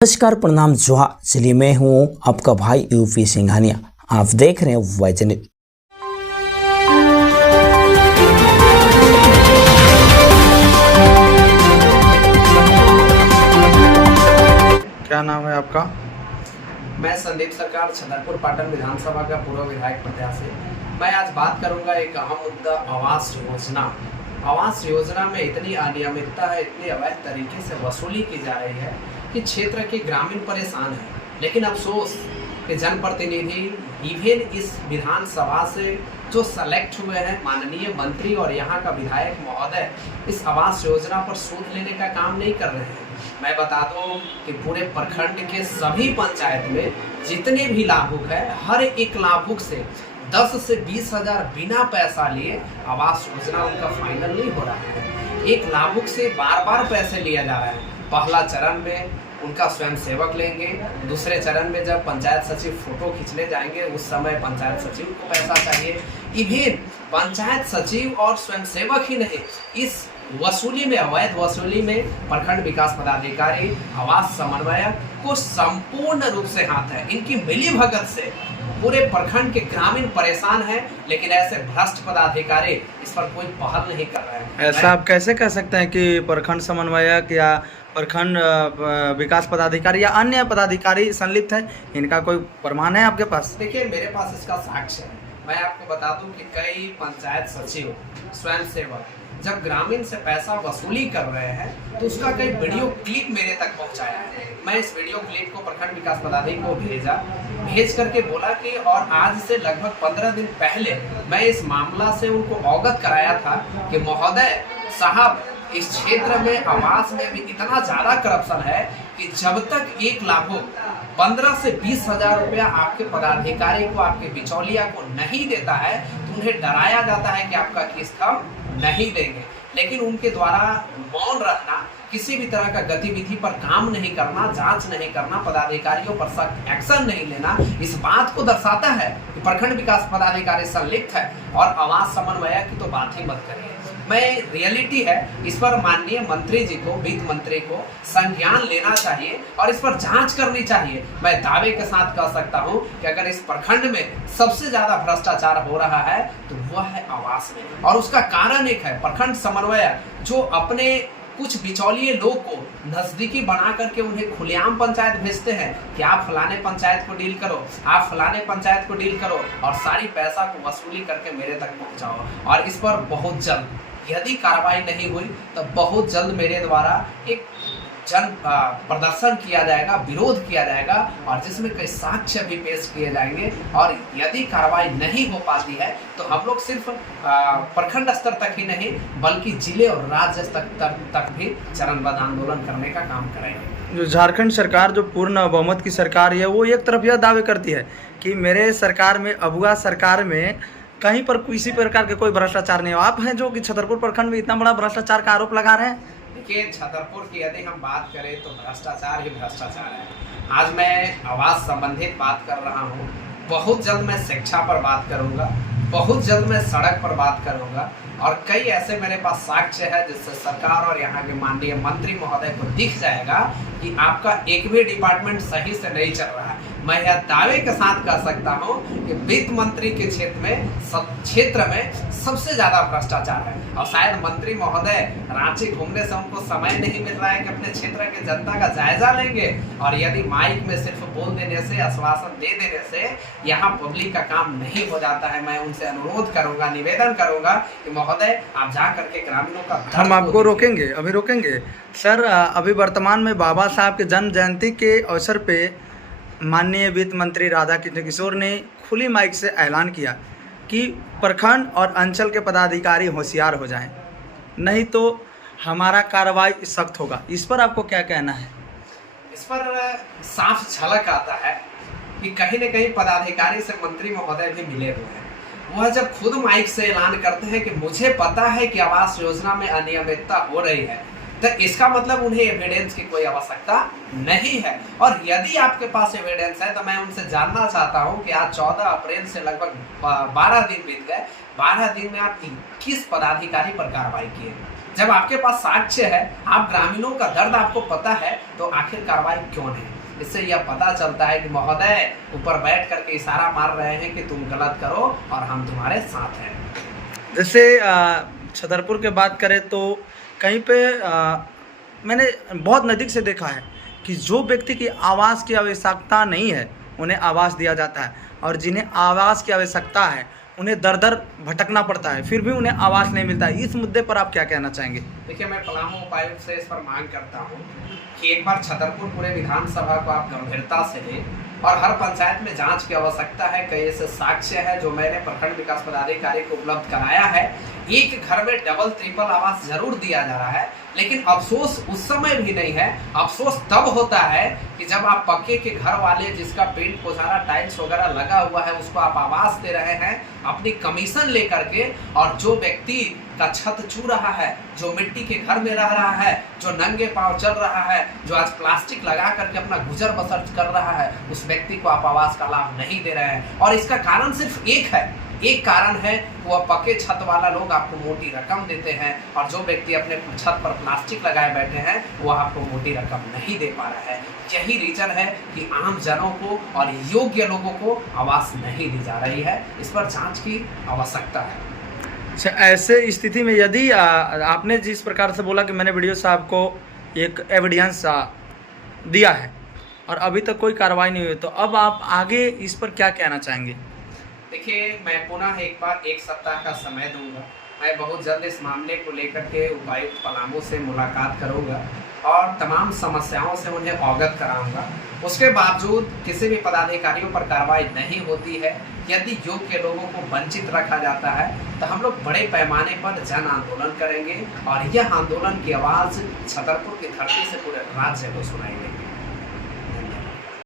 नमस्कार, प्रणाम, जोहार। चलिए, मैं हूँ आपका भाई यूपी सिंघानिया। आप देख रहे हैं वाई चैनल। क्या नाम है आपका? मैं संदीप सरकार, छतरपुर पाटन विधानसभा का पूर्व विधायक प्रत्याशी। मैं आज बात करूंगा एक अहम मुद्दा, आवास योजना। आवास योजना में इतनी अनियमितता है, इतनी अवैध तरीके से वसूली की जा रही है कि क्षेत्र के ग्रामीण परेशान है। लेकिन अफसोस कि जनप्रतिनिधि इवन इस विधानसभा से जो सेलेक्ट हुए हैं माननीय मंत्री और यहाँ का विधायक महोदय, इस आवास योजना पर सूद लेने का काम नहीं कर रहे हैं। मैं बता दूं कि पूरे प्रखंड के सभी पंचायत में जितने भी लाभुक हैं, हर एक लाभुक से 10 से 20 हज़ार बिना पैसा लिए आवास योजना उनका फाइनल नहीं हो रहा है। एक लाभुक से बार बार पैसे लिया जा रहा है। पहला चरण में उनका स्वयं सेवक लेंगे, दूसरे चरण में जब पंचायत सचिव फोटो खींचने जाएंगे उस समय पंचायत सचिव को पैसा चाहिए। इवन पंचायत सचिव और स्वयं सेवक ही नहीं, इस वसूली में, अवैध वसूली में प्रखंड विकास पदाधिकारी, आवास समन्वयक को संपूर्ण रूप से हाथ है। इनकी मिली भगत से पूरे प्रखंड के ग्रामीण परेशान हैं, लेकिन ऐसे भ्रष्ट पदाधिकारी इस पर कोई पहल नहीं कर रहे हैं। ऐसा आप कैसे कह सकते हैं कि प्रखंड समन्वयक या प्रखंड विकास पदाधिकारी या अन्य पदाधिकारी संलिप्त है? इनका कोई प्रमाण है आपके पास? देखिए, मेरे पास इसका साक्ष्य है। मैं आपको बता दूं कि कई पंचायत सचिव, स्वयं सेवक जब ग्रामीण से पैसा वसूली कर रहे हैं तो उसका कई वीडियो क्लिप मेरे तक पहुंचाया है। मैं इस वीडियो क्लिप को प्रखंड विकास पदाधिकारी को भेज करके बोला कि, और आज से लगभग 15 दिन पहले मैं इस मामला से उनको अवगत कराया था कि महोदय साहब, इस क्षेत्र में आवास में भी इतना ज्यादा करप्शन है कि जब तक एक लाभुक 15 से 20 हज़ार रुपया आपके पदाधिकारी को, आपके बिचौलिया को नहीं देता है तो उन्हें डराया जाता है कि आपका किस्त हम नहीं देंगे। लेकिन उनके द्वारा मौन रहना, किसी भी तरह का गतिविधि पर काम नहीं करना, जांच नहीं करना, पदाधिकारियों पर सख्त एक्शन नहीं लेना, इस बात को दर्शाता है कि प्रखंड विकास पदाधिकारी संलिप्त है। और आवास समन्वयक की तो बात ही मत करिए। मैं रियलिटी है, इस पर माननीय मंत्री जी को, वित्त मंत्री को संज्ञान लेना चाहिए और इस पर जांच करनी चाहिए। मैं दावे के साथ कह सकता हूं कि अगर इस प्रखंड में सबसे ज्यादा भ्रष्टाचार हो रहा है तो वह है आवास में। और उसका कारण एक है, प्रखंड समन्वयक जो अपने कुछ बिचौलिए लोग को नजदीकी बना करके उन्हें खुलेआम पंचायत भेजते हैं कि आप फलाने पंचायत को डील करो, आप फलाने पंचायत को डील करो, और सारी पैसा को वसूली करके मेरे तक पहुंचाओ। और इस पर बहुत जल्द यदि कार्रवाई नहीं हुई तो बहुत जल्द मेरे द्वारा एक जन प्रदर्शन किया जाएगा, विरोध किया जाएगा, और जिसमें कई साक्ष्य भी पेश किए जाएंगे। और यदि कार्रवाई नहीं हो पाती है तो हम लोग सिर्फ प्रखंड स्तर तक ही नहीं बल्कि जिले और राज्य स्तर तक भी चरणबद्ध आंदोलन करने का काम करेंगे। जो झारखंड सरकार, जो पूर्ण बहुमत की सरकार है, वो एक तरफ यह दावे करती है कि मेरे सरकार में, अबुआ सरकार में कहीं पर किसी प्रकार के कोई भ्रष्टाचार नहीं हो। आप हैं जो कि छतरपुर प्रखंड में इतना बड़ा भ्रष्टाचार का आरोप लगा रहे हैं। देखिए, छतरपुर की यदि हम बात करें तो भ्रष्टाचार ही भ्रष्टाचार है। आज मैं आवास संबंधित बात कर रहा हूँ, बहुत जल्द मैं शिक्षा पर बात करूँगा, बहुत जल्द मैं सड़क पर बात करूँगा, और कई ऐसे मेरे पास साक्ष्य है जिससे सरकार और यहाँ के माननीय मंत्री महोदय को दिख जाएगा कि आपका एक भी डिपार्टमेंट सही से नहीं चल रहा है। मैं यह दावे के साथ कह सकता हूं कि वित्त मंत्री के क्षेत्र में सबसे ज्यादा भ्रष्टाचार है। और शायद मंत्री महोदय रांची घूमने से उनको समय नहीं मिल रहा है कि अपने क्षेत्र के जनता का जायजा लेंगे। और यदि माइक में सिर्फ बोल देने से, आश्वासन दे देने से यहाँ पब्लिक का काम नहीं हो जाता है। मैं उनसे अनुरोध करूंगा, निवेदन करूंगा कि महोदय आप जा करके ग्रामीणों का, हम आपको रोकेंगे, अभी रोकेंगे सर। अभी वर्तमान में बाबा साहब के जन्म जयंती के अवसर पे माननीय वित्त मंत्री राधाकृष्ण किशोर ने खुली माइक से ऐलान किया कि प्रखंड और अंचल के पदाधिकारी होशियार हो जाएं, नहीं तो हमारा कार्रवाई सख्त होगा। इस पर आपको क्या कहना है? इस पर साफ झलक आता है कि कहीं न कहीं पदाधिकारी से मंत्री महोदय भी मिले हुए हैं। वह जब खुद माइक से ऐलान करते हैं कि मुझे पता है कि आवास योजना में अनियमितता हो रही है, तो इसका मतलब उन्हें एविडेंस की कोई आवश्यकता नहीं है। और यदि आपके पास एविडेंस है तो मैं उनसे जानना चाहता हूं कि आज 14 अप्रैल से लगभग 12 दिन बीत गए। 12 दिन में आप किस पदाधिकारी पर कार्रवाई किए? जब आपके पास साक्ष्य है, आप ग्रामीणों का दर्द आपको पता है, तो आखिर कार्रवाई क्यों नहीं? इससे यह पता चलता है कि महोदय ऊपर बैठ करके इशारा मार रहे हैं कि तुम गलत करो और हम तुम्हारे साथ हैं। जैसे छतरपुर के बात करें तो कहीं पे मैंने बहुत नज़दीक से देखा है कि जो व्यक्ति की आवास की आवश्यकता नहीं है उन्हें आवास दिया जाता है, और जिन्हें आवास की आवश्यकता है उन्हें दर दर भटकना पड़ता है, फिर भी उन्हें आवास नहीं मिलता है। इस मुद्दे पर आप क्या कहना चाहेंगे? देखिए, मैं पलामू उपायुक्त से इस पर मांग करता हूँ कि एक बार छतरपुर पूरे विधानसभा को आप गंभीरता से लें और हर पंचायत में जांच की आवश्यकता है। कई ऐसे साक्ष्य है जो मैंने प्रखंड विकास पदाधिकारी को उपलब्ध कराया है। एक घर में डबल ट्रिपल आवास जरूर दिया जा रहा है, लेकिन अफसोस उस समय भी नहीं है। अफसोस तब होता है कि जब आप पक्के के घर वाले, जिसका पेंट पोछारा टाइल्स वगैरह लगा हुआ है, उसको आप आवास दे रहे हैं अपनी कमीशन लेकर के, और जो व्यक्ति का छत छू रहा है, जो मिट्टी के घर में रह रहा है, जो नंगे पांव चल रहा है, जो आज प्लास्टिक लगा करके अपना गुजर बसर कर रहा है, उस व्यक्ति को आप आवास का लाभ नहीं दे रहे हैं। और इसका कारण सिर्फ एक है, एक कारण है, वह पक्के छत वाला लोग आपको मोटी रकम देते हैं, और जो व्यक्ति अपने छत पर प्लास्टिक लगाए बैठे हैं वो आपको मोटी रकम नहीं दे पा रहा है। यही रीजन है कि आम जनों को और योग्य लोगों को आवास नहीं दी जा रही है। इस पर जांच की आवश्यकता है। अच्छा, ऐसे स्थिति में यदि आपने जिस प्रकार से बोला कि मैंने वीडियो साहब को एक एविडेंस दिया है और अभी तक कोई कार्रवाई नहीं हुई, तो अब आप आगे इस पर क्या कहना चाहेंगे? देखिए, मैं पुनः एक बार 1 सप्ताह का समय दूंगा। मैं बहुत जल्द इस मामले को लेकर के उपायुक्त पलामू से मुलाकात करूंगा और तमाम समस्याओं से उन्हें अवगत कराऊंगा। उसके बावजूद किसी भी पदाधिकारियों पर कार्रवाई नहीं होती है, यदि योग्य लोगों को वंचित रखा जाता है, तो हम लोग बड़े पैमाने पर जन आंदोलन करेंगे और यह आंदोलन की आवाज़ छतरपुर की धरती से पूरे राज्य को सुनाई देगी।